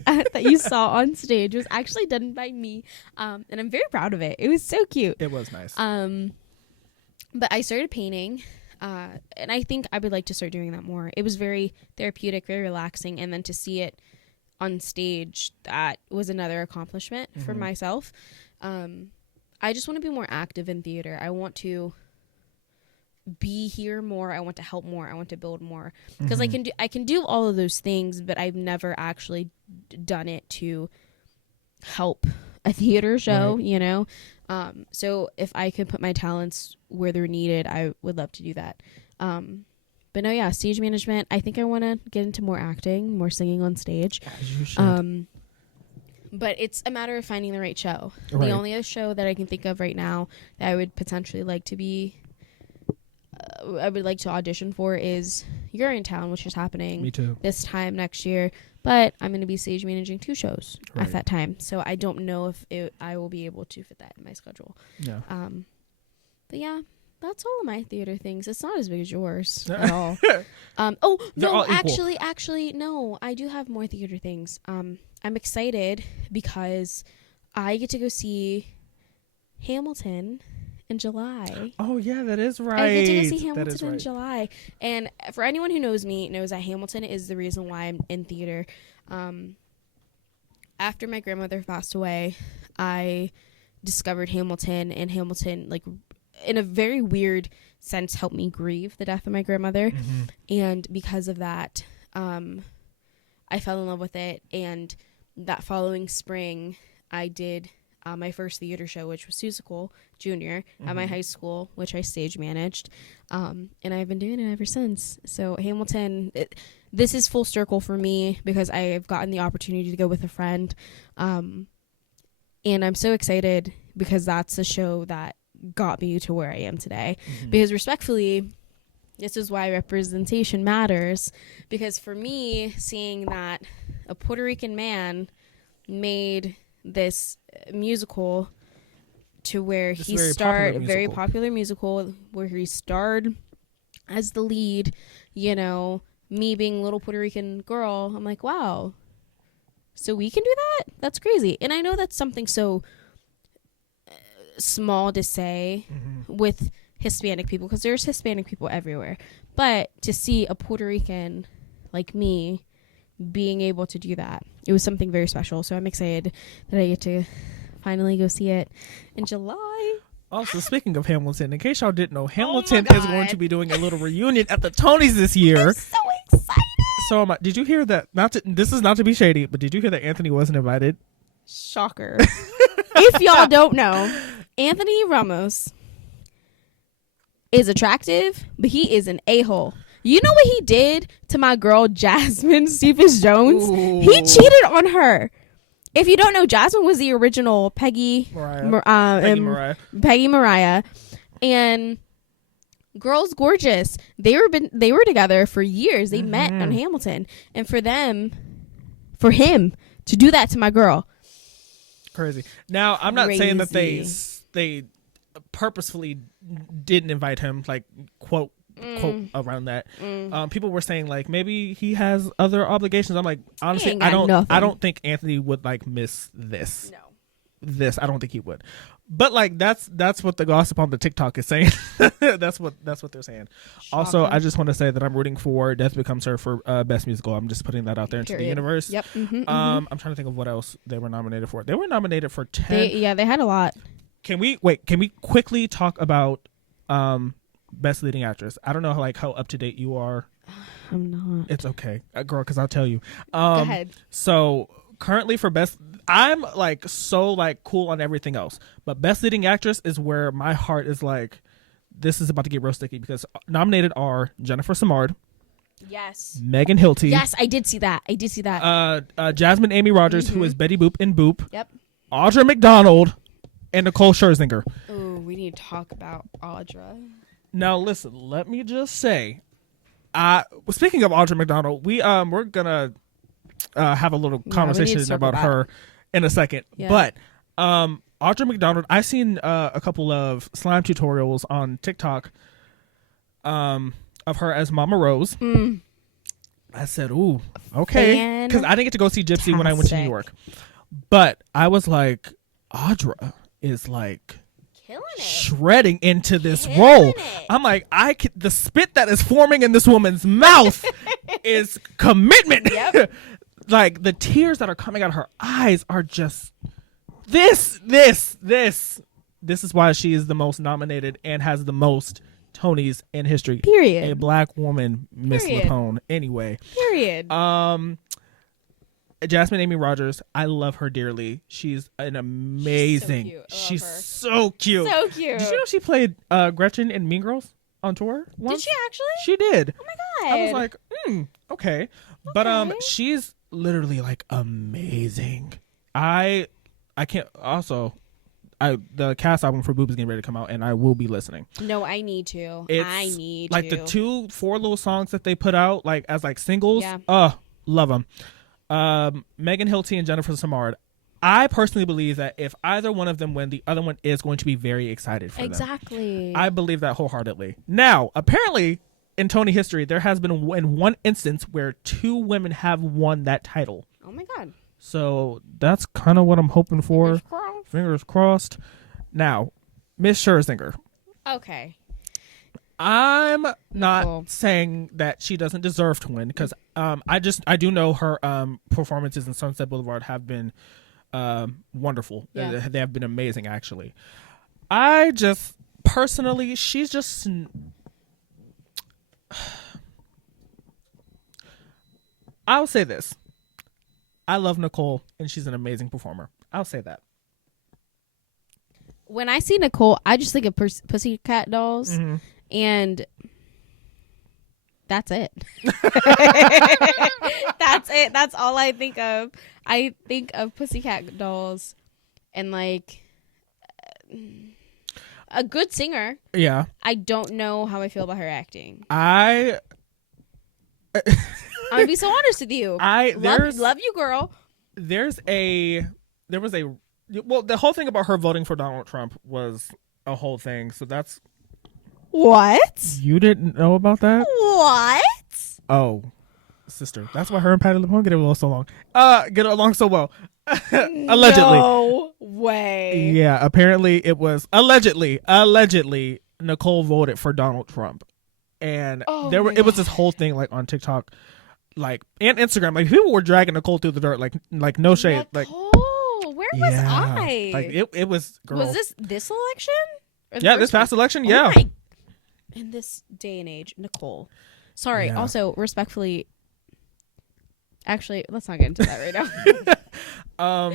that you saw on stage was actually done by me. And I'm very proud of it. It was so cute. It was nice. But I started painting. And I think I would like to start doing that more. It was very therapeutic, very relaxing. And then to see it on stage, that was another accomplishment for myself. I just want to be more active in theater. I want to be here more. I want to help more. I want to build more. Because I can do all of those things, but I've never actually done it to help a theater show, you know? So if I could put my talents where they're needed, I would love to do that. But no, yeah, stage management. I think I want to get into more acting, more singing on stage. As you should. But it's a matter of finding the right show. Right. The only other show that I can think of right now that I would potentially like to be, I would like to audition for is You're in Town, which is happening Me too. this time next year. But I'm going to be stage managing 2 shows at that time. So I don't know if I will be able to fit that in my schedule. Yeah. But yeah, that's all of my theater things. It's not as big as yours at all. Actually, no, I do have more theater things. I'm excited because I get to go see Hamilton in July. Oh yeah, that is right. I get to go see Hamilton in July. And for anyone who knows me, knows that Hamilton is the reason why I'm in theater. After my grandmother passed away, I discovered Hamilton, and Hamilton, like, in a very weird sense, helped me grieve the death of my grandmother. And because of that, I fell in love with it. And that following spring, I did my first theater show, which was Seussical Junior at my high school, which I stage managed. And I've been doing it ever since. So Hamilton, this is full circle for me because I've gotten the opportunity to go with a friend. And I'm so excited because that's a show that got me to where I am today. Because respectfully, this is why representation matters. Because for me, seeing that a Puerto Rican man made this musical to where he starred, very popular musical, where he starred as the lead, you know, me being a little Puerto Rican girl, I'm like, wow, so we can do that? That's crazy. And I know that's something so small to say with Hispanic people, because there's Hispanic people everywhere, but to see a Puerto Rican like me being able to do that, it was something very special. So I'm excited that I get to finally go see it in July. Also, speaking of Hamilton, in case y'all didn't know, Hamilton is going to be doing a little reunion at the Tonys this year. I'm so excited. So did you hear that? This is not to be shady, but did you hear that Anthony wasn't invited? Shocker. If y'all don't know, Anthony Ramos is attractive, but he is an a-hole. You know what he did to my girl Jasmine Cephas Jones? Ooh. He cheated on her. If you don't know, Jasmine was the original Peggy Mariah. And girl's gorgeous. They were together for years. They met on Hamilton. And for him to do that to my girl. Crazy. Now, I'm not saying that they purposefully didn't invite him, like quote around that. People were saying like maybe he has other obligations. I'm like, honestly, I don't think Anthony would like miss this. No. I don't think he would. But like that's what the gossip on the TikTok is saying. that's what they're saying. Shocking. Also, I just want to say that I'm rooting for Death Becomes Her for best musical. I'm just putting that out there into the universe. Yep. I'm trying to think of what else they were nominated for. They were nominated for 10. They had a lot. Can we quickly talk about best leading actress? I don't know how up to date you are. I'm not. It's okay, girl, because I'll tell you. Go ahead. So currently for best, I'm like so like cool on everything else, but best leading actress is where my heart is like, this is about to get real sticky, because nominated are Jennifer Samard. Yes. Megan Hilty. Yes, I did see that. Jasmine Amy Rogers, who is Betty Boop in Boop. Yep. Audra McDonald and Nicole Scherzinger. Oh, we need to talk about Audra. Now listen, let me just say, speaking of Audra McDonald, we're gonna have a little conversation about her in a second. Yeah. But Audra McDonald, I've seen a couple of slime tutorials on TikTok of her as Mama Rose. I said, ooh, okay, because I didn't get to go see Gypsy when I went to New York, but I was like, Audra is like shredding into this role. I'm like, the spit that is forming in this woman's mouth is commitment. Yep. Like the tears that are coming out of her eyes are just this is why she is the most nominated and has the most Tonys in history. Period. A black woman, Miss LuPone. Anyway. Period. Jasmine Amy Rogers, I love her dearly. She's an amazing. She's so cute. So cute. Did you know she played Gretchen in Mean Girls on tour once? Did she actually? She did. Oh my god. I was like, okay. But she's literally like amazing. I can't also the cast album for Boop is getting ready to come out, and I will be listening. No, I need to. I need like to. the 4 little songs that they put out like as like singles. Yeah. Love them. Megan Hilty and Jennifer Samard. I personally believe that if either one of them win, the other one is going to be very excited for them. Exactly. I believe that wholeheartedly. Now, apparently, in Tony history, there has been in one instance where 2 women have won that title. Oh my god. So that's kind of what I'm hoping for. Fingers crossed. Now, Miss Scherzinger. Okay. I'm not saying that she doesn't deserve to win, because I do know her performances in Sunset Boulevard have been wonderful. Yeah. They have been amazing, actually. I just personally, she's just I'll say this. I love Nicole, and she's an amazing performer. I'll say that. When I see Nicole, I just think of Pussycat Dolls. Mm-hmm. And that's it. That's it. That's all I think of. I think of Pussycat Dolls and like a good singer. Yeah. I don't know how I feel about her acting. I'm gonna be so honest with you. Love you, girl. The whole thing about her voting for Donald Trump was a whole thing. So that's. What? You didn't know about that? What? Oh, sister. That's why her and Patti LuPone get along so long. Get along so well. Allegedly. No way. Yeah, apparently it was allegedly Nicole voted for Donald Trump. And it was this whole thing like on TikTok, like, and Instagram, like people were dragging Nicole through the dirt, like no shade. Nicole, like, where was I? Like it was, girl. Was this election? Yeah, this past election, yeah. In this day and age, Nicole. Sorry, also, respectfully, actually, let's not get into that right now.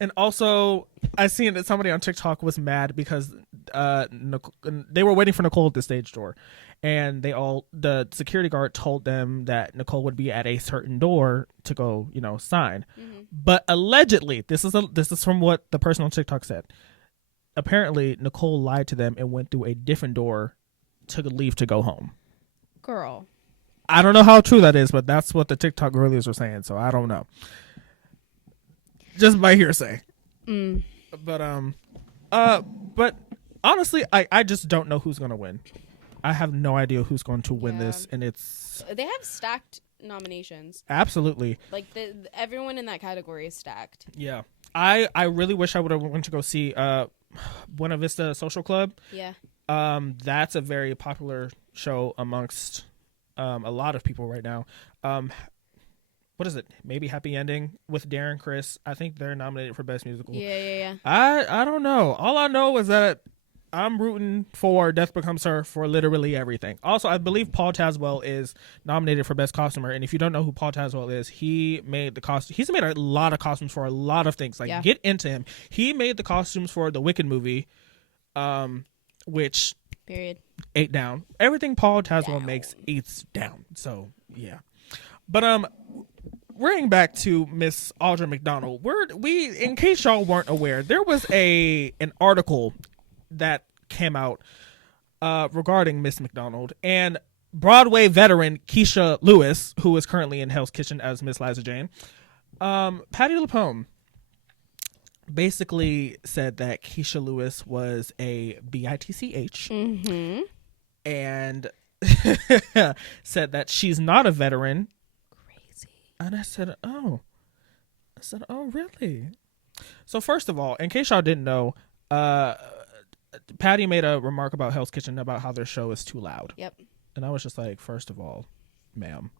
And also, I seen that somebody on TikTok was mad because they were waiting for Nicole at the stage door, and the security guard told them that Nicole would be at a certain door to go, sign. Mm-hmm. But allegedly, this is from what the person on TikTok said. Apparently, Nicole lied to them and went through a different door to leave to go home. Girl, I don't know how true that is, but that's what the TikTok girlies were saying. So I don't know. Just by hearsay. But honestly, I just don't know who's gonna win. I have no idea who's going to win this, and they have stacked nominations. Absolutely. Like everyone in that category is stacked. Yeah. I really wish I would have went to go see Buena Vista Social Club. Yeah. That's a very popular show amongst a lot of people right now. What is it? Maybe Happy Ending with Darren Criss. I think they're nominated for Best Musical. Yeah. I don't know. All I know is that I'm rooting for Death Becomes Her for literally everything. Also, I believe Paul Tazwell is nominated for Best Costumer. And if you don't know who Paul Tazwell is, he made the costume. He's made a lot of costumes for a lot of things. Like, get into him. He made the costumes for the Wicked movie, which period 8 down. Everything Paul Tazwell makes 8's down. So yeah, but bring back to Miss Audra McDonald. We in case y'all weren't aware, there was an article that came out regarding Miss McDonald, and Broadway veteran Keisha Lewis, who is currently in Hell's Kitchen as Miss Liza Jane, Patti LuPone basically said that Keisha Lewis was a bitch, and said that she's not a veteran. And I said, oh, really? So first of all, in case y'all didn't know, Patty made a remark about Hell's Kitchen about how their show is too loud. Yep. And I was just like, first of all, ma'am,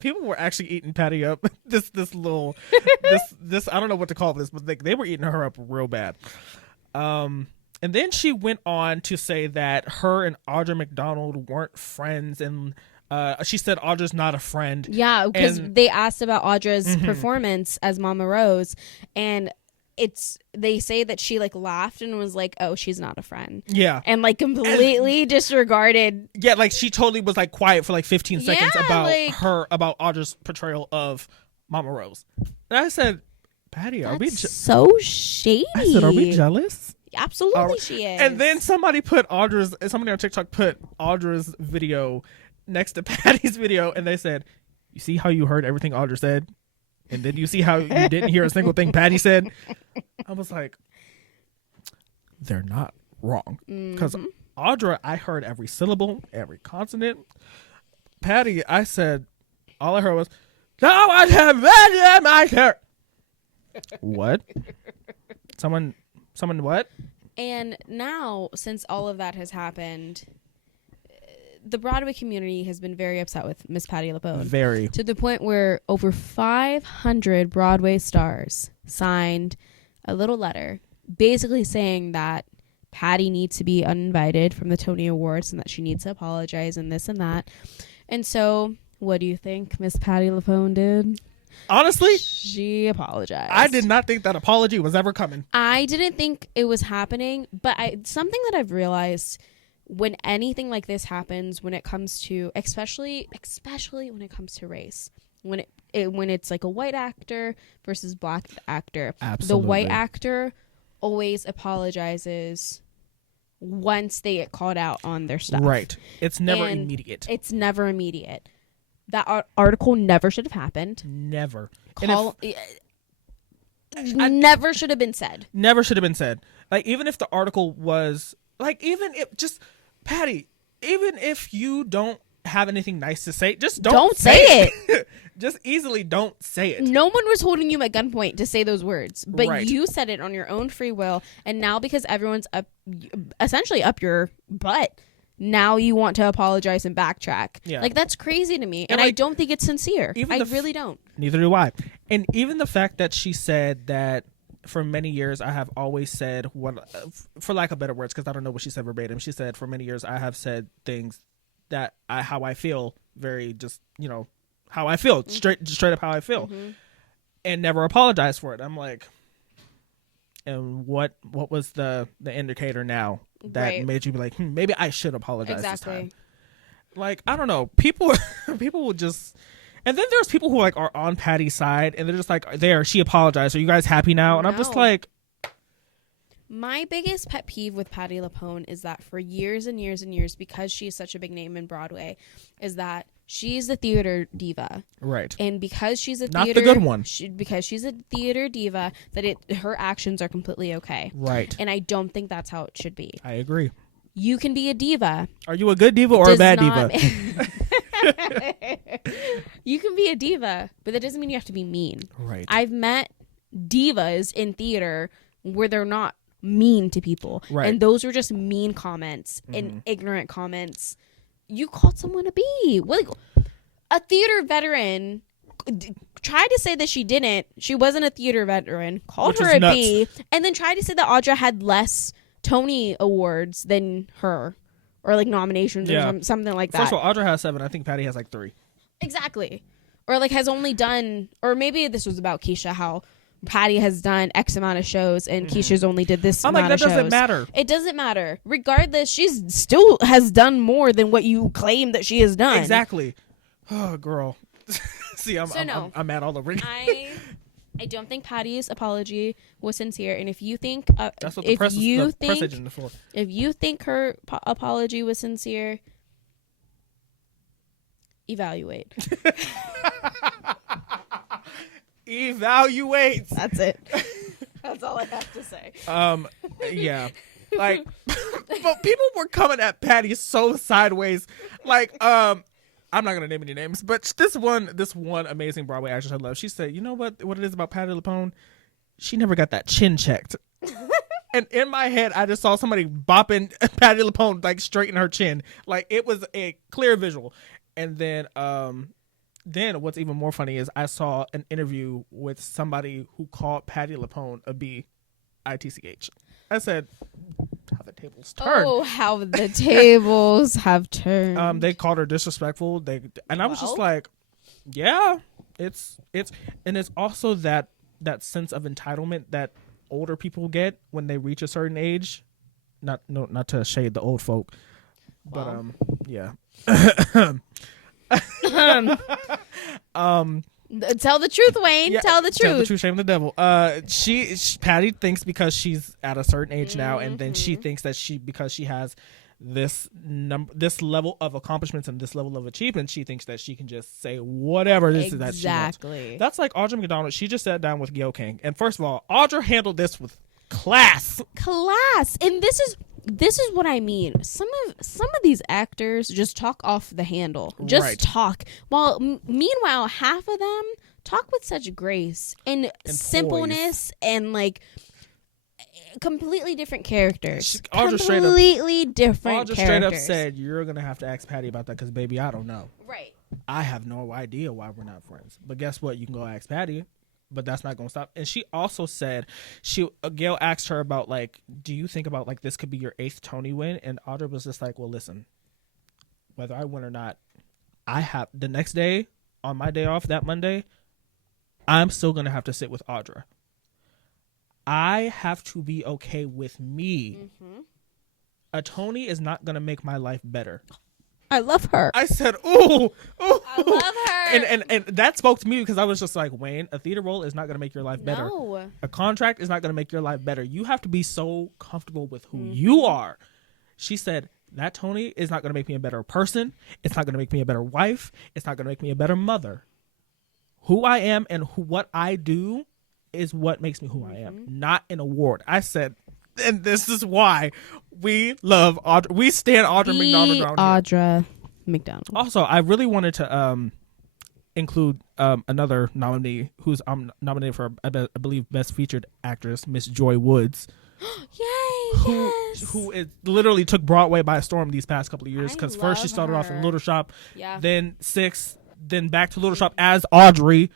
people were actually eating Patty up. this I don't know what to call this, but they were eating her up real bad. And then she went on to say that her and Audra McDonald weren't friends, and she said Audra's not a friend. Yeah, because they asked about Audra's performance as Mama Rose, and they say that she like laughed and was like, oh, she's not a friend. Yeah. And like completely disregarded. Yeah, like she totally was like quiet for like 15 seconds about Audra's portrayal of Mama Rose. And I said, Patty, are we so shady? I said, are we jealous? Absolutely, she is. And then somebody on TikTok put Audra's video next to Patty's video, and they said, you see how you heard everything Audra said? And then you see how you didn't hear a single thing Patty said? I was like, they're not wrong. Because Audra, I heard every syllable, every consonant. Patty, I said, all I heard was, no, I have my hair. What? Someone what? And now, since all of that has happened, the Broadway community has been very upset with Miss Patti LuPone. Very. To the point where over 500 Broadway stars signed a little letter basically saying that Patti needs to be uninvited from the Tony Awards and that she needs to apologize and this and that. And so, what do you think Miss Patti LuPone did? Honestly, she apologized. I did not think that apology was ever coming. I didn't think it was happening, but something that I've realized when anything like this happens, when it comes to, especially when it comes to race, when it's like a white actor versus black actor, absolutely. The white actor always apologizes once they get called out on their stuff. Right. It's never immediate. It's never immediate. That article never should have happened. Never. Never should have been said. Never should have been said. Like, even if the article was, like, even if just, Patty, even if you don't have anything nice to say, just don't say it. Just easily don't say it. No one was holding you at gunpoint to say those words, but right. you said it on your own free will, and now because everyone's essentially up your butt, now you want to apologize and backtrack. Yeah. Like, that's crazy to me, and like, I don't think it's sincere. I really don't. Neither do I. And even the fact that she said that for many years I have always said what, for lack of better words, because I don't know what she said verbatim. She said, for many years I have said things that how I feel, very just, you know, how I feel, straight up how I feel, and never apologize for it. I'm like, and what was the indicator now that made you be like, maybe I should apologize this time? Like, I don't know, people will just, and then there's people who like are on Patti's side and they're just like, she apologized, are you guys happy now? And I'm just like, my biggest pet peeve with Patti LuPone is that for years and years and years, because she's such a big name in Broadway, is that she's the theater diva. Right. And because she's a not the good one. Because she's a theater diva, that her actions are completely okay. Right. And I don't think that's how it should be. I agree. You can be a diva. Are you a good diva or a bad diva? You can be a diva, but that doesn't mean you have to be mean. Right. I've met divas in theater where they're not mean to people. Right. And those were just mean comments and ignorant comments. You called someone a bee. Like, a theater veteran tried to say that she wasn't a theater veteran, called her a bee, and then tried to say that Audra had less Tony Awards than her, or like nominations or something like that. First of all, Audra has 7. I think Patti has like 3. Exactly. Or like has only done, or maybe this was about Keisha, how Patti has done X amount of shows and Keisha's only did this amount of shows. That doesn't matter. It doesn't matter. Regardless, she's still has done more than what you claim that she has done. Exactly. Oh, girl. See, I'm mad all over. I don't think Patti's apology was sincere, and if you think that's what the press agent for. If you think her apology was sincere, evaluate. Evaluate. That's it. That's all I have to say. Yeah. Like, but people were coming at Patti so sideways. Like, I'm not gonna name any names, but this one amazing Broadway actress I love, she said, you know what it is about Patti LuPone? She never got that chin checked. And in my head, I just saw somebody bopping Patti LuPone, like, straighten her chin. Like, it was a clear visual. And then what's even more funny is I saw an interview with somebody who called Patti LuPone a B-I-T-C-H. I said, how the tables turned. Oh, how the tables have turned. They called her disrespectful. I was just like, yeah, it's also that sense of entitlement that older people get when they reach a certain age. Not to shade the old folk, but yeah. Tell the truth, Wayne. Yeah, tell the truth. Tell the truth, shame the devil. Patti thinks because she's at a certain age now, and then she thinks that because she has this level of accomplishments and this level of achievement, she thinks that she can just say whatever this is that she wants. That's like Audra McDonald. She just sat down with Gayle King, and first of all, Audra handled this with class, and this is what I mean. Some of these actors just talk off the handle. Just talk. While meanwhile, half of them talk with such grace and simpleness and like completely different characters. Audra straight up said, "You're gonna have to ask Patti about that because, baby, I don't know. Right. I have no idea why we're not friends. But guess what? You can go ask Patti." But that's not going to stop. And she also said, Gayle asked her about, like, do you think about, like, this could be your 8th Tony win? And Audra was just like, well, listen, whether I win or not, I have the next day, on my day off, that Monday, I'm still going to have to sit with Audra. I have to be okay with me. Mm-hmm. A Tony is not going to make my life better. I love her. I said, ooh. I love her. And that spoke to me because I was just like, Wayne, a theater role is not going to make your life better. No. A contract is not going to make your life better. You have to be so comfortable with who you are. She said, that Tony is not going to make me a better person. It's not going to make me a better wife. It's not going to make me a better mother. Who I am and what I do is what makes me who I am, not an award. I said, and this is why we love Audra. We stand Audra McDonald around Audra McDonald. Also, I really wanted to include another nominee who's nominated for I believe Best Featured Actress, Miss Joy Woods. Yay! Who literally took Broadway by storm these past couple of years, because first she started off in Little Shop, then Six, then back to Little Shop as Audrey,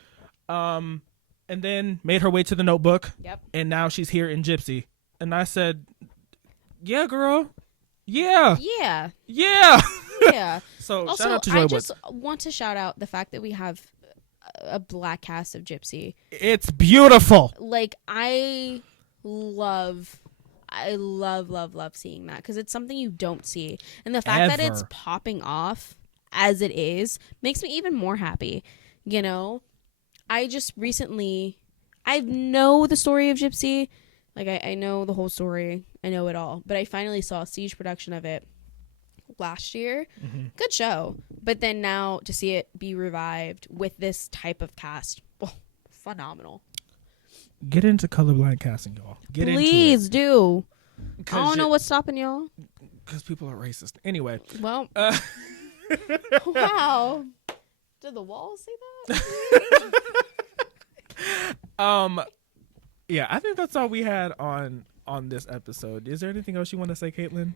and then made her way to The Notebook, and now she's here in Gypsy. And I said, yeah, girl. Yeah. So also, shout out to Joy Woods. I just want to shout out the fact that we have a black cast of Gypsy. It's beautiful. Like, I love seeing that, because it's something you don't see, and the fact that it's popping off as it is makes me even more happy. You know, I just recently, I know the story of Gypsy, like I know the whole story, I know it all, but I finally saw a siege production of it last year. Good show, but then now to see it be revived with this type of cast, phenomenal. Get into colorblind casting, y'all. Please do. I don't know what's stopping y'all. Because people are racist. Anyway. Well. Wow. Did the walls say that? Yeah, I think that's all we had on this episode. Is there anything else you want to say, Caitlyn?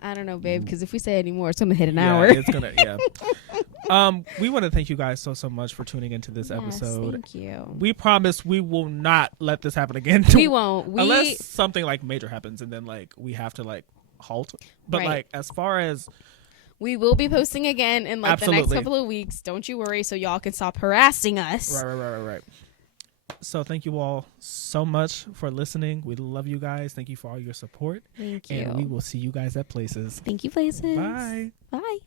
I don't know, babe, because if we say any more, it's going to hit an hour. It's going to, we want to thank you guys so much for tuning into this episode. Thank you. We promise we will not let this happen again. We won't. Unless something like major happens and then like we have to like halt. But like as far as... We will be posting again in like the next couple of weeks. Don't you worry, so y'all can stop harassing us. Right. So thank you all so much for listening. We love you guys. Thank you for all your support. Thank you. And we will see you guys at Places. Thank you, Places. Bye. Bye.